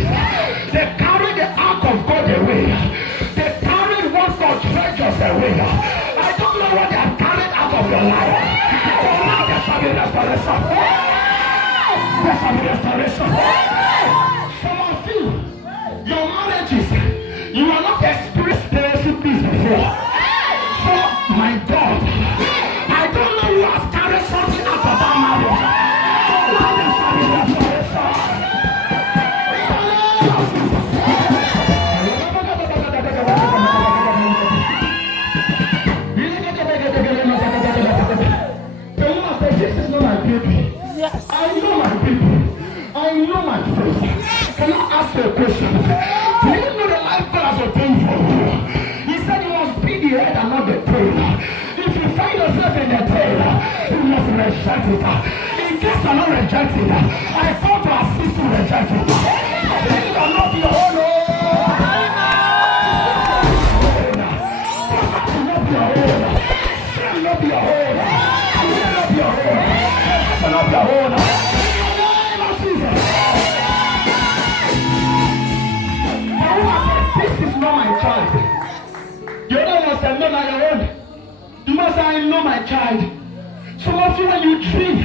lies. They carried the ark of God away. They carried what God treasures away. I don't know what they have carried out of your life. But now there shall be restoration. There shall be restoration. Some of you, your marriages, you are not experiencing peace before. So, my God, I don't know you have carried something out of that marriage. Now there shall be restoration. This is not my baby. Yes. I know my people. I know my faith. Can I ask you a question? Do you know the life God has ordained for you? He said you must be the head and not the tail. If you find yourself in the tail, you must reject it. In case you're not rejected, I come to assist you reject it. You are not your own. Not your own. Not your own. This is not my child. The other one said, no, not your own. You must say, I know my child. Some of you, when you dream,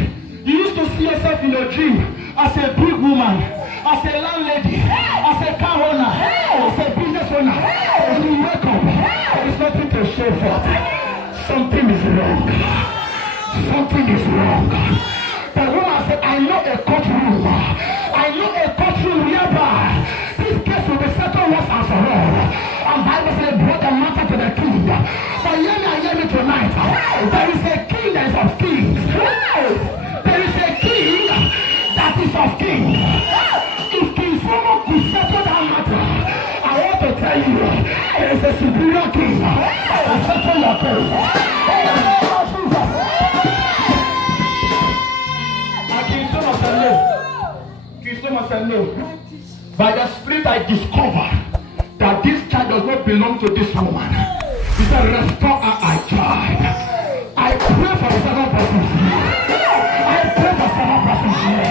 you used to see yourself in your dream as a big woman, as a landlady, as a car owner, as a business owner. When you wake up, there is nothing to show for. Something is wrong. Something is wrong. The woman said, I know a courtroom. I know a courtroom nearby. This case will be settled once and for all. And Bible said, brought the matter to the king. But hear me tonight. There is a king that is of kings. There is a king that is of kings. If King Solomon could settle that matter, I want to tell you, there is a superior king that will settle your case. No. By the Spirit I discover that this child does not belong to this woman. He said, restore our child. I pray for several persons here. I pray for several persons here.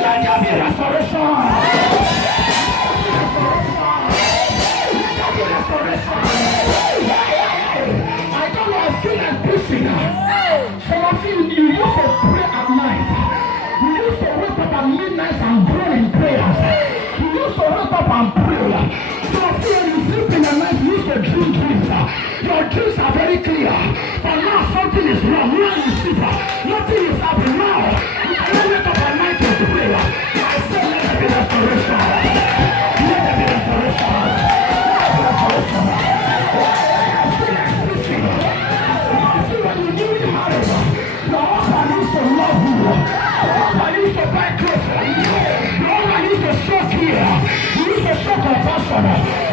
Let there be restoration. Let there be restoration. I don't know, I feel like preaching. Some of you used to pray at night. You used to wake up at midnight and groan in prayers. You used to wake up and pray. So when you sleep in the night, you used to dream dreams. Your dreams are very clear. But now something is wrong. Now you sleep. Nothing is happening now. You cannot wake up at night to pray. I say let there be restoration. Let there be restoration. Let there be restoration. I feel like preaching. When you newly married, your husband used to love you. I used to buy clothes for you. Lord, I used to show care. You used to show compassion.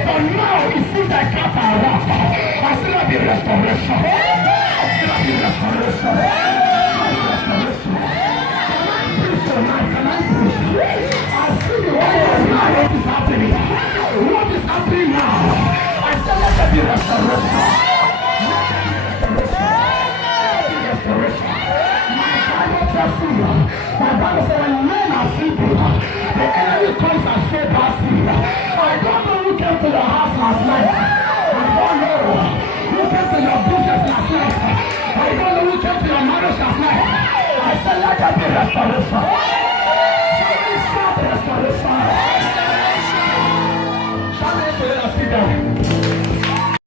But now it seems like cat and rat. I still have the restoration. I still have the restoration. Restoration. Can I preach tonight? Can I preach? I see the whole now. What is happening? What is happening now? I still let there be restoration. Restoration. My Bible says when men are sleeping, the enemy comes and so passive. I don't know who came to your house last night. I don't know who came to your business last night. I don't know who came to your marriage last night. I said let there be restoration. Somebody shout restoration. Somebody say let us sit down.